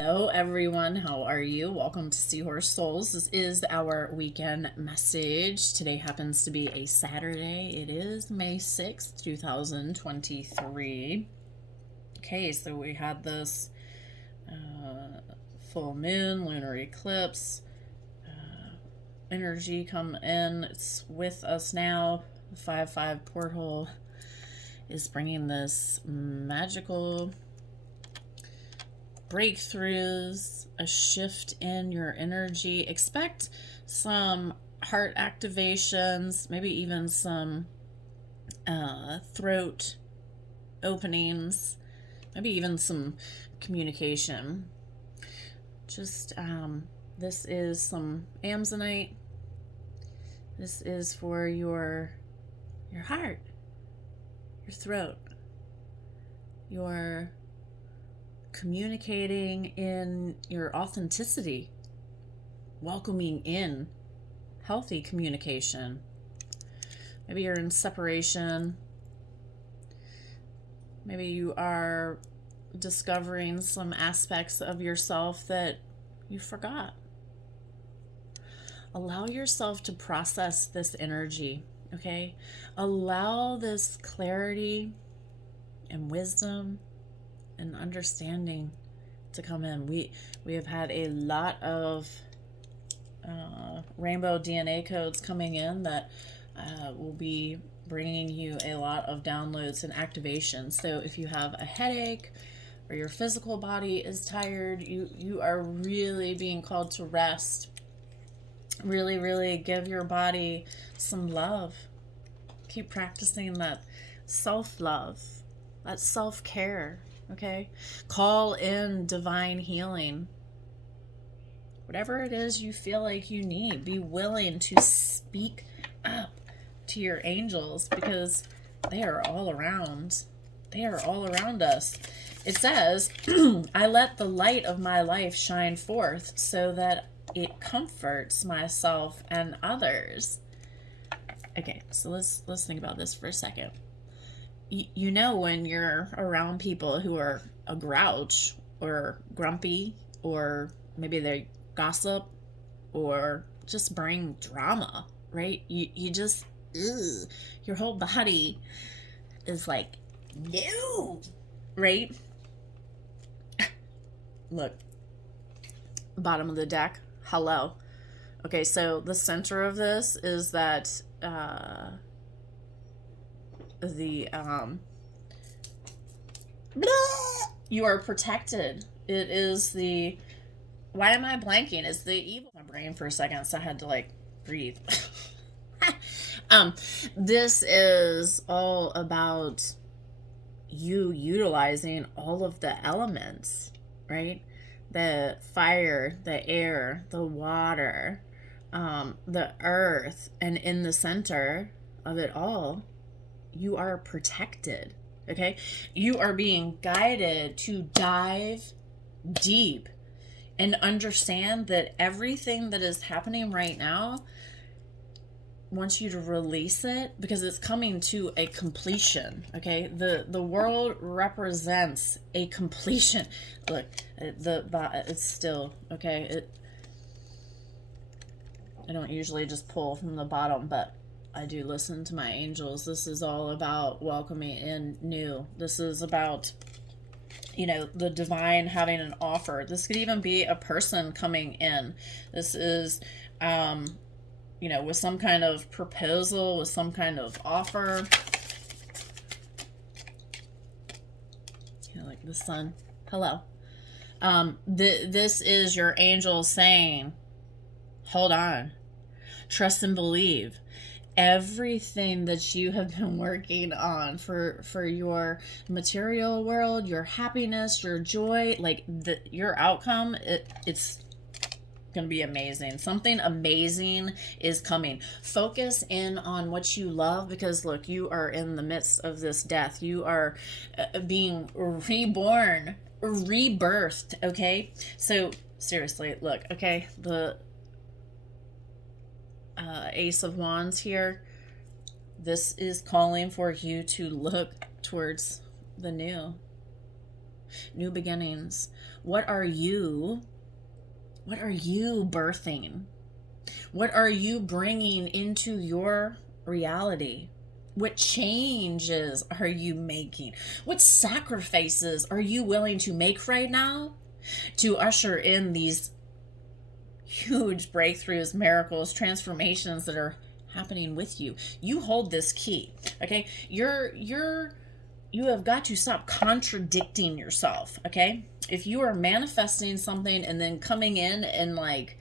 Hello everyone, how are you? Welcome to Seahorse Souls. This is our weekend message. Today happens to be a Saturday. It is May 6th, 2023. Okay, so we had this full moon, lunar eclipse, energy come in. It's with us now. The 5-5 portal is bringing this magical breakthroughs, a shift in your energy. Expect some heart activations, maybe even some throat openings, maybe even some communication. Just this is some Amazonite. This is for your heart, your throat, your communicating in your authenticity, welcoming in healthy communication. Maybe you're in separation. Maybe you are discovering some aspects of yourself that you forgot. Allow yourself to process this energy, okay? Allow this clarity and wisdom and understanding to come in. We have had a lot of rainbow DNA codes coming in that will be bringing you a lot of downloads and activation. So if you have a headache or your physical body is tired, you are really being called to rest. Really give your body some love. Keep practicing that self-love, that self-care. Okay, call in divine healing. Whatever it is you feel like you need, be willing to speak up to your angels, because they are all around. They are all around us. It says, I let the light of my life shine forth so that it comforts myself and others. Okay, so let's think about this for a second. You know, when you're around people who are a grouch or grumpy, or maybe they gossip or just bring drama, right? You just, your whole body is like, no, right? Look, bottom of the deck, hello. Okay, so the center of this is that you are protected. It is the, why am I blanking? It's the evil. My brain for a second, so I had to like breathe. This is all about you utilizing all of the elements, right? The fire, the air, the water, the earth, and in the center of it all, you are protected. Okay, you are being guided to dive deep and understand that everything that is happening right now wants you to release it, because it's coming to a completion. Okay, the world represents a completion. Look, it's still okay. I don't usually just pull from the bottom, but I do listen to my angels. This is all about welcoming in new. This is about, the divine having an offer. This could even be a person coming in. This is, with some kind of proposal, with some kind of offer. Like the sun. Hello. This is your angel saying, hold on, trust and believe. Everything that you have been working on for your material world, your happiness, your joy, like your outcome, it's gonna be amazing. Something amazing is coming. Focus in on what you love, because look, you are in the midst of this death. You are being reborn, rebirthed. Okay, so seriously, look, okay, the Ace of Wands here, this is calling for you to look towards the new. new beginnings. What are you birthing? What are you bringing into your reality? What changes are you making? What sacrifices are you willing to make right now to usher in these huge breakthroughs, miracles, transformations that are happening with you? You hold this key, okay? You have got to stop contradicting yourself, okay? If you are manifesting something and then coming in and like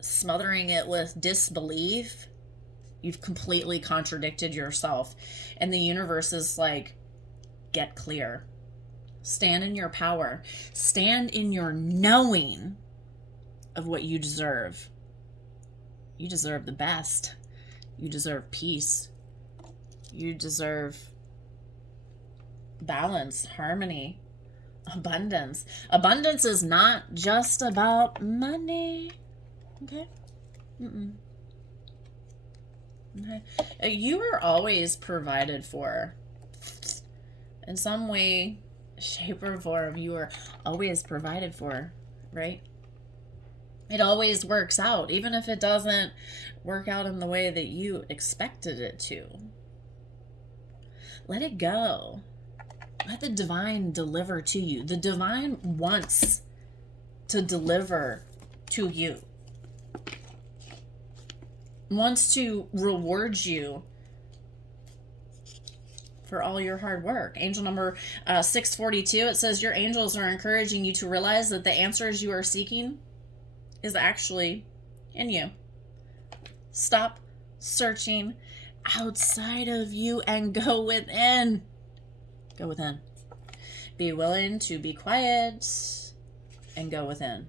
smothering it with disbelief, you've completely contradicted yourself. And the universe is like, get clear. Stand in your power. Stand in your knowing of what you deserve. You deserve the best. You deserve peace. You deserve balance, harmony, abundance. Abundance is not just about money. Okay? Okay. You are always provided for. In some way, shape, or form, you are always provided for, right? It always works out, even if it doesn't work out in the way that you expected it to. Let it go. Let the divine deliver to you. The divine wants to deliver to you. Wants to reward you for all your hard work. Angel number 642, it says your angels are encouraging you to realize that the answers you are seeking is actually in you. Stop searching outside of you and go within. Go within. Be willing to be quiet and go within.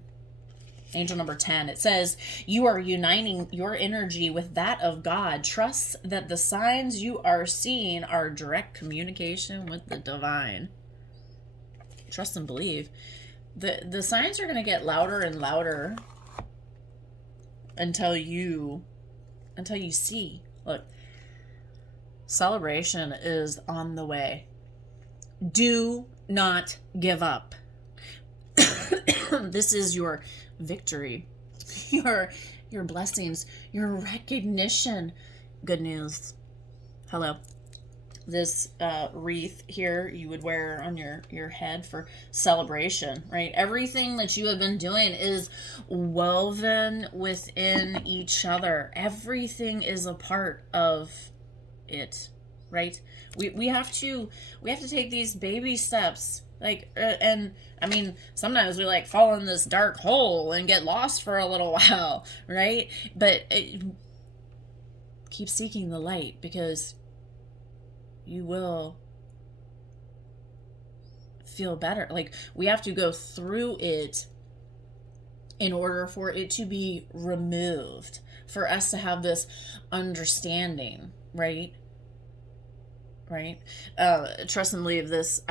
Angel number 10, it says, you are uniting your energy with that of God. Trust that the signs you are seeing are direct communication with the divine. Trust and believe. The signs are going to get louder and louder until you see. Look, celebration is on the way. Do not give up. This is your victory, your blessings, your recognition. Good news. Hello. This wreath here you would wear on your head for celebration, right? Everything that you have been doing is woven within each other. Everything is a part of it, right? We have to take these baby steps. Like, and I mean, sometimes we like fall in this dark hole and get lost for a little while, right? But keep seeking the light, because you will feel better. Like, we have to go through it in order for it to be removed, for us to have this understanding, right? Right? Trust and believe this,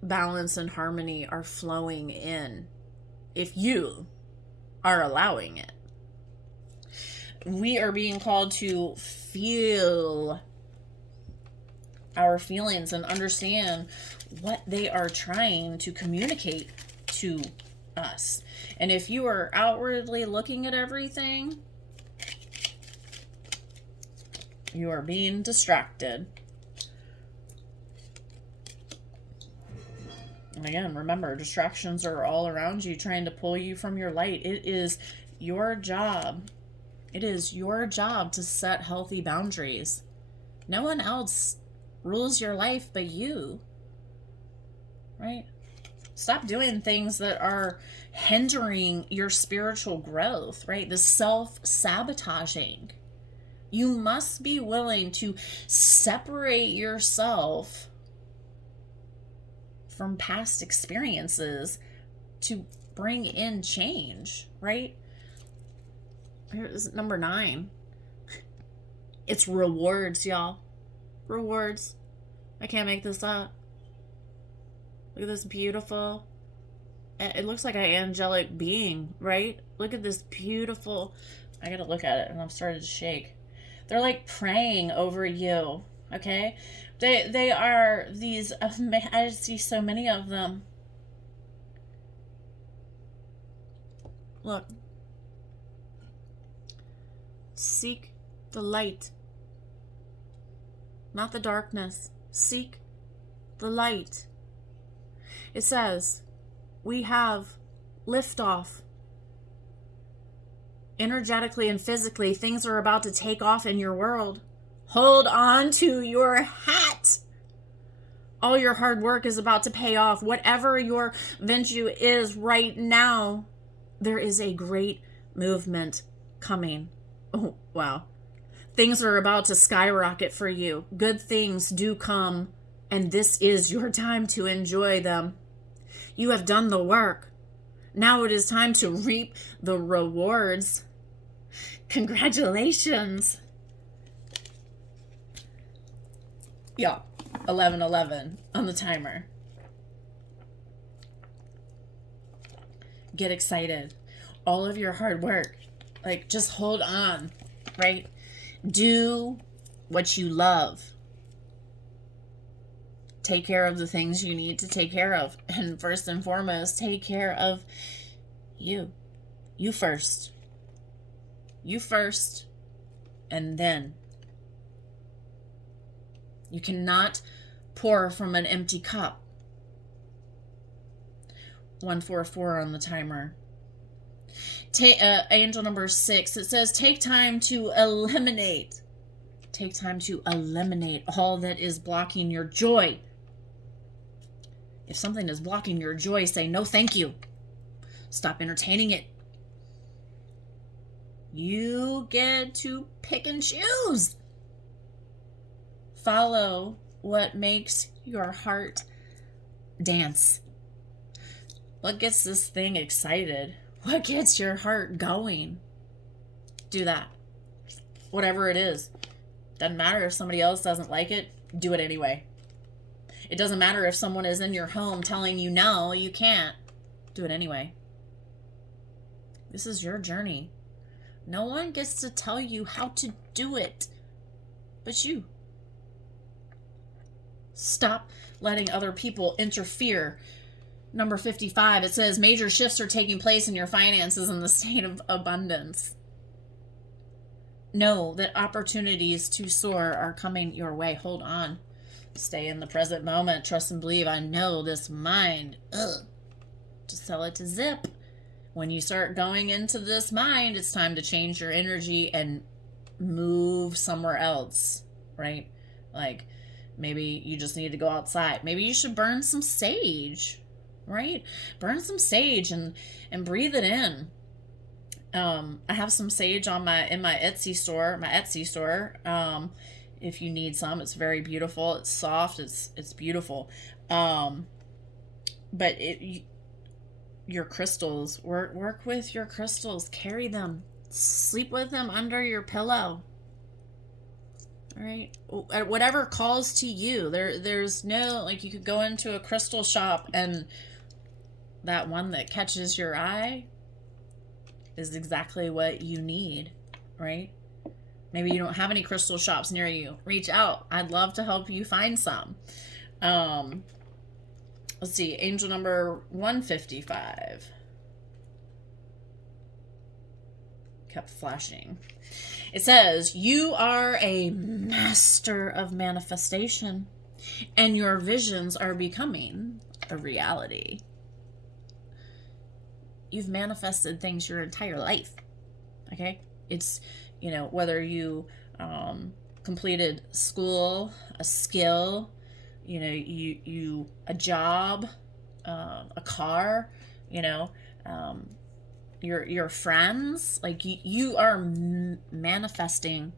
balance and harmony are flowing in if you are allowing it. We are being called to feel our feelings and understand what they are trying to communicate to us. And if you are outwardly looking at everything, you are being distracted. And again, remember, distractions are all around you trying to pull you from your light. It is your job. It is your job to set healthy boundaries. No one else rules your life but you. Right? Stop doing things that are hindering your spiritual growth, right? The self-sabotaging. You must be willing to separate yourself from past experiences to bring in change, right? Here's number 9. It's rewards, y'all. Rewards. I can't make this up. Look at this beautiful, it looks like an angelic being, right? Look at this beautiful, I gotta look at it and I'm starting to shake. They're like praying over you, okay? They are these, I see so many of them. Look. Seek the light, not the darkness. Seek the light. It says, we have liftoff. Energetically and physically, things are about to take off in your world. Hold on to your hat. All your hard work is about to pay off. Whatever your venue is right now, there is a great movement coming. Oh, wow. Things are about to skyrocket for you. Good things do come, and this is your time to enjoy them. You have done the work. Now it is time to reap the rewards. Congratulations. Yeah, 11:11 on the timer. Get excited. All of your hard work. Like, just hold on, right? Do what you love. Take care of the things you need to take care of. And first and foremost, take care of you. You first. You first. And then. You cannot pour from an empty cup. 144 on the timer. Angel number 6, it says, take time to eliminate. Take time to eliminate all that is blocking your joy. If something is blocking your joy, say no thank you. Stop entertaining it. You get to pick and choose. Follow what makes your heart dance. What gets this thing excited? What gets your heart going? Do that. Whatever it is. Doesn't matter if somebody else doesn't like it. Do it anyway. It doesn't matter if someone is in your home telling you no, you can't. Do it anyway. This is your journey. No one gets to tell you how to do it but you. Stop letting other people interfere. Number 55, it says, major shifts are taking place in your finances in the state of abundance. Know that opportunities to soar are coming your way. Hold on. Stay in the present moment. Trust and believe. I know this mind. Just tell it to zip. When you start going into this mind, it's time to change your energy and move somewhere else, right? Like, maybe you just need to go outside. Maybe you should burn some sage, right? Burn some sage and breathe it in. I have some sage in my Etsy store. If you need some, it's very beautiful. It's soft. It's beautiful. But your crystals, work with your crystals. Carry them. Sleep with them under your pillow. All right. Whatever calls to you. There's no, like, you could go into a crystal shop and that one that catches your eye is exactly what you need, right? Maybe you don't have any crystal shops near you. Reach out. I'd love to help you find some. Let's see. Angel number 155. Kept flashing. It says, you are a master of manifestation, and your visions are becoming a reality. You've manifested things your entire life. Okay? It's, whether you completed school, a skill, you a job, a car, your friends, like you are manifesting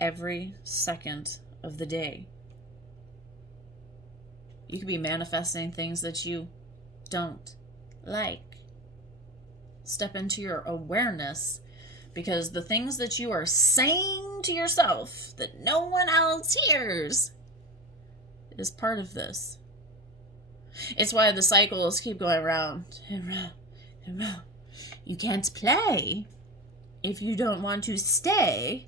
every second of the day. You could be manifesting things that you don't like. Step into your awareness, because the things that you are saying to yourself that no one else hears is part of this. It's why the cycles keep going round and round and round. You can't play if you don't want to stay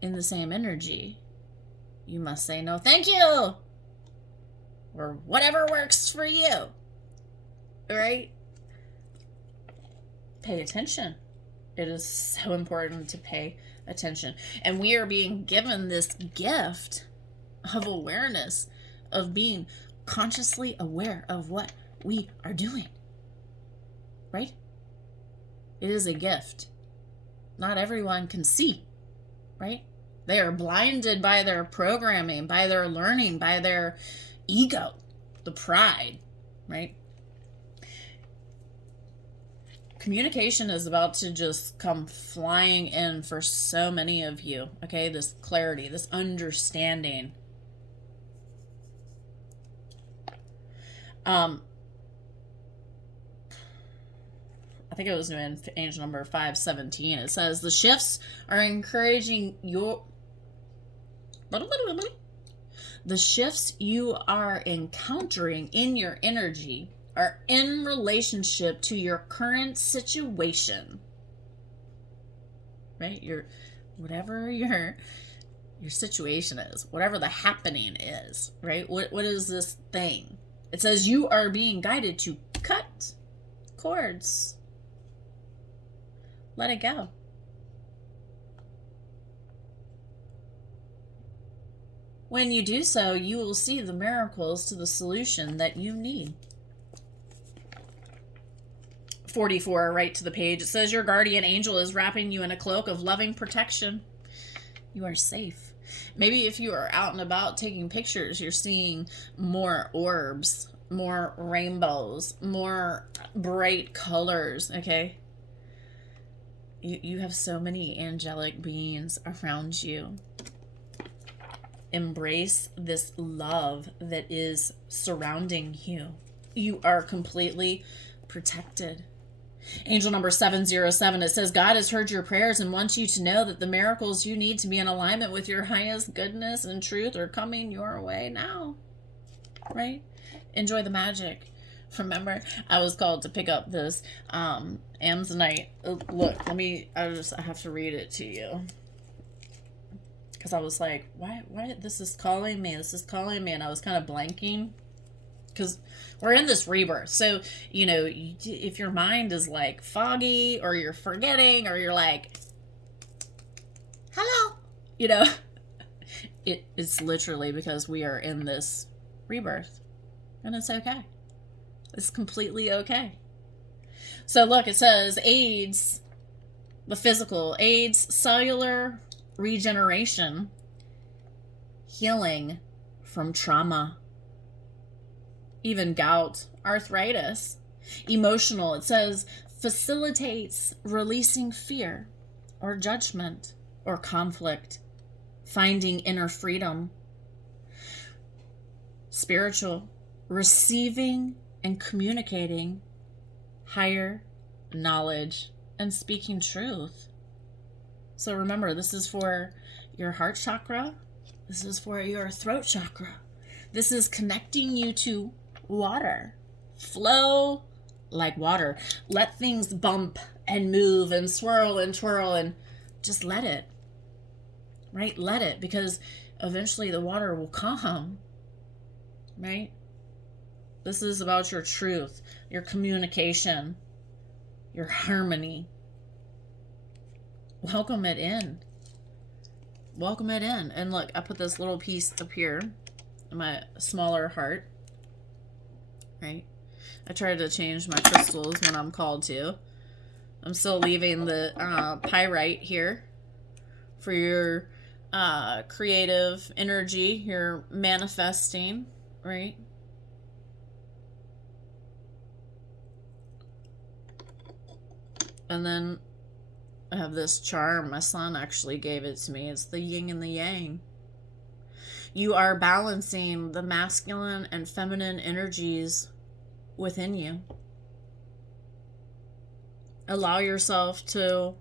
in the same energy. you must say no thank you, or whatever works for you, right? Pay attention. It is so important to pay attention. And we are being given this gift of awareness, of being consciously aware of what we are doing, right? It is a gift. Not everyone can see, right? They are blinded by their programming, by their learning, by their ego, the pride, right? Communication is about to just come flying in for so many of you, okay? This clarity, this understanding. I think it was in angel number 517. It says, the shifts are encouraging your... The shifts you are encountering in your energy are in relationship to your current situation, right? Whatever your situation is, whatever the happening is, right? What is this thing? It says you are being guided to cut cords. Let it go. When you do so, you will see the miracles to the solution that you need. 44, right to the page. It says your guardian angel is wrapping you in a cloak of loving protection. You are safe. Maybe if you are out and about taking pictures, you're seeing more orbs, more rainbows, more bright colors, okay? You have so many angelic beings around you. Embrace this love that is surrounding you. You are completely protected. Angel number 707, it says, God has heard your prayers and wants you to know that the miracles you need to be in alignment with your highest goodness and truth are coming your way now. Right? Enjoy the magic. Remember, I was called to pick up this Amazonite. Look, I have to read it to you. Because I was like, why, this is calling me, and I was kind of blanking. Because we're in this rebirth. So, if your mind is like foggy, or you're forgetting, or you're like, hello, it's literally because we are in this rebirth. And it's okay. It's completely okay. So look, it says aids the physical, aids cellular regeneration, healing from trauma, even gout, arthritis. Emotional, it says facilitates releasing fear or judgment or conflict, finding inner freedom. Spiritual, receiving and communicating higher knowledge and speaking truth. So remember, this is for your heart chakra. This is for your throat chakra. This is connecting you to water. Flow like water. Let things bump and move and swirl and twirl and just let it. Right? Let it, because eventually the water will calm. Right? This is about your truth, your communication, your harmony. Welcome it in. Welcome it in. And look, I put this little piece up here in my smaller heart. Right? I try to change my crystals when I'm called to. I'm still leaving the pyrite here for your creative energy, your manifesting, right? And then I have this charm. My son actually gave it to me. It's the yin and the yang. You are balancing the masculine and feminine energies within you. Allow yourself to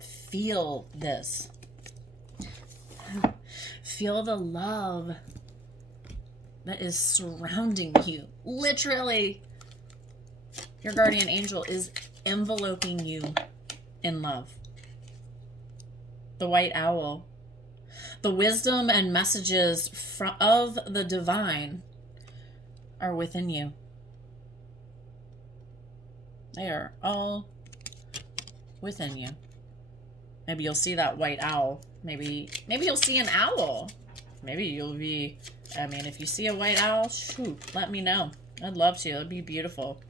feel this. Feel the love that is surrounding you. Literally, your guardian angel is enveloping you in love. The white owl The wisdom and messages of the divine are within you. They are all within you. Maybe you'll see that white owl. Maybe you'll see an owl. Maybe you'll be, I mean, if you see a white owl, shoot, let me know. I'd love to. It'd be beautiful.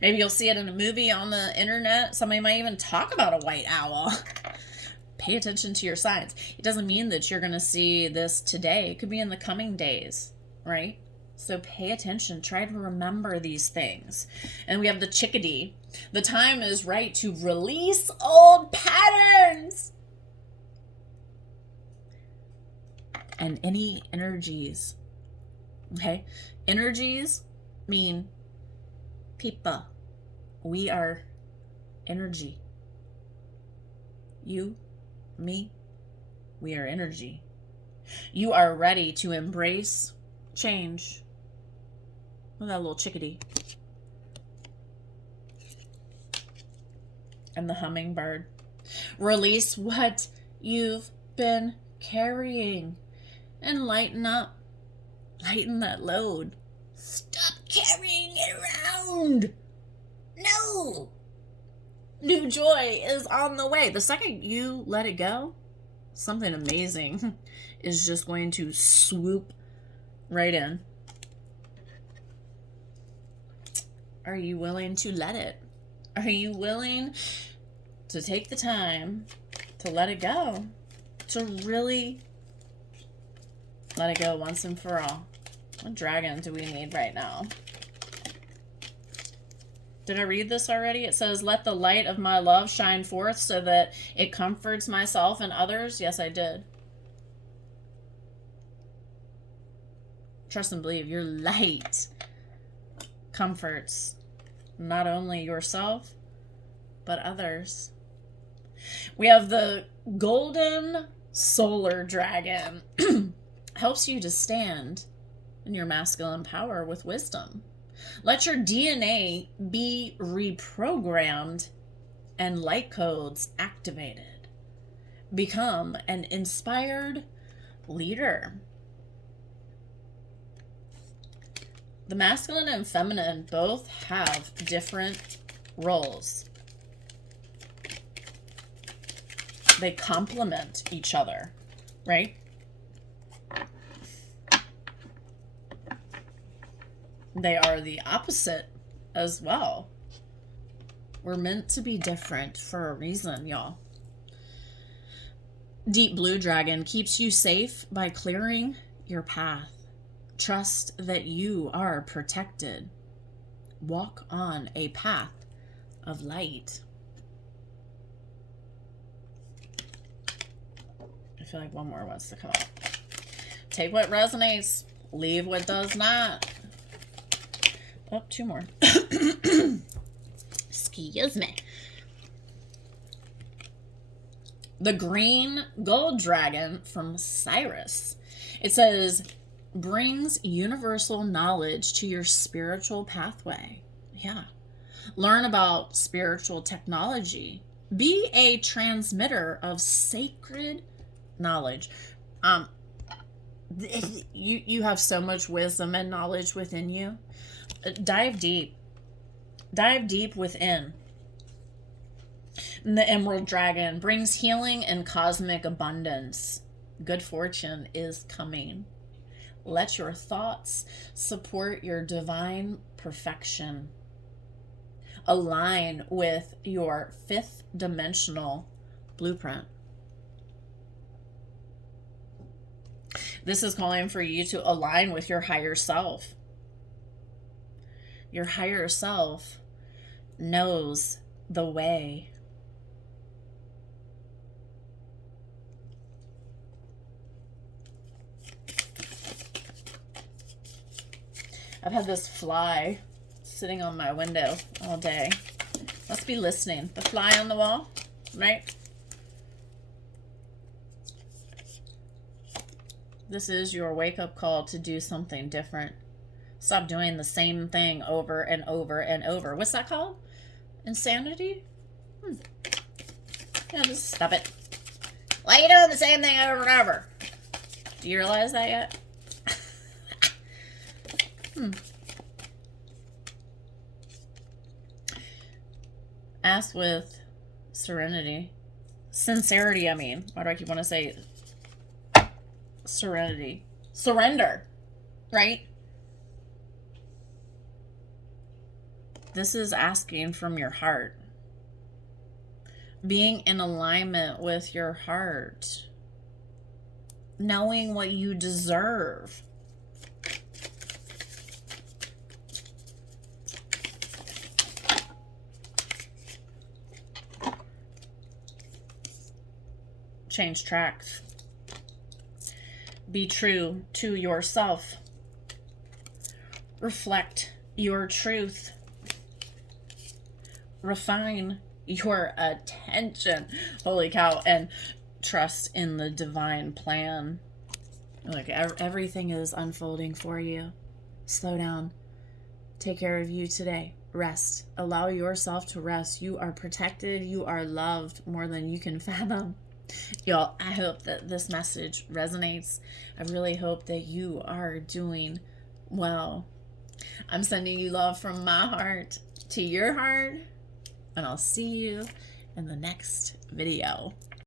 Maybe you'll see it in a movie on the internet. Somebody might even talk about a white owl. Pay attention to your signs. It doesn't mean that you're going to see this today. It could be in the coming days, right? So pay attention. Try to remember these things. And we have the chickadee. The time is right to release old patterns and any energies. Okay? Energies mean people. We are energy. You, me, we are energy. You are ready to embrace change. Look at that little chickadee. And the hummingbird. Release what you've been carrying and lighten up. Lighten that load. Stop carrying it around. No. New joy is on the way. The second you let it go, something amazing is just going to swoop right in. Are you willing to let it? Are you willing to take the time to let it go? To really let it go once and for all. What dragon do we need right now? Did I read this already? It says, let the light of my love shine forth so that it comforts myself and others. Yes, I did. Trust and believe your light comforts not only yourself, but others. We have the golden solar dragon. Helps you to stand in your masculine power with wisdom. Let your DNA be reprogrammed and light codes activated. Become an inspired leader. The masculine and feminine both have different roles. They complement each other, right? They are the opposite as well. We're meant to be different for a reason, y'all. Deep blue dragon keeps you safe by clearing your path. Trust that you are protected. Walk on a path of light. I feel like one more wants to come up. Take what resonates, leave what does not. Oh, two more. Excuse me. The green gold dragon from Cyrus. It says, brings universal knowledge to your spiritual pathway. Yeah. Learn about spiritual technology. Be a transmitter of sacred knowledge. You have so much wisdom and knowledge within you. Dive deep. Dive deep within. And the emerald dragon brings healing and cosmic abundance. Good fortune is coming. Let your thoughts support your divine perfection. Align with your fifth dimensional blueprint. This is calling for you to align with your higher self. Your higher self knows the way. I've had this fly sitting on my window all day. Must be listening. The fly on the wall, right? This is your wake-up call to do something different. Stop doing the same thing over and over and over. What's that called? Insanity? Yeah, just stop it. Why are you doing the same thing over and over? Do you realize that yet? Ask with serenity. Sincerity, I mean. Why do I keep want to say serenity? Surrender, right? This is asking from your heart. Being in alignment with your heart. Knowing what you deserve. Change tracks. Be true to yourself. Reflect your truth. Refine your attention. Holy cow. And trust in the divine plan. Like everything is unfolding for you. Slow down. Take care of you today. Rest. Allow yourself to rest. You are protected. You are loved more than you can fathom. Y'all, I hope that this message resonates. I really hope that you are doing well. I'm sending you love from my heart to your heart, and I'll see you in the next video.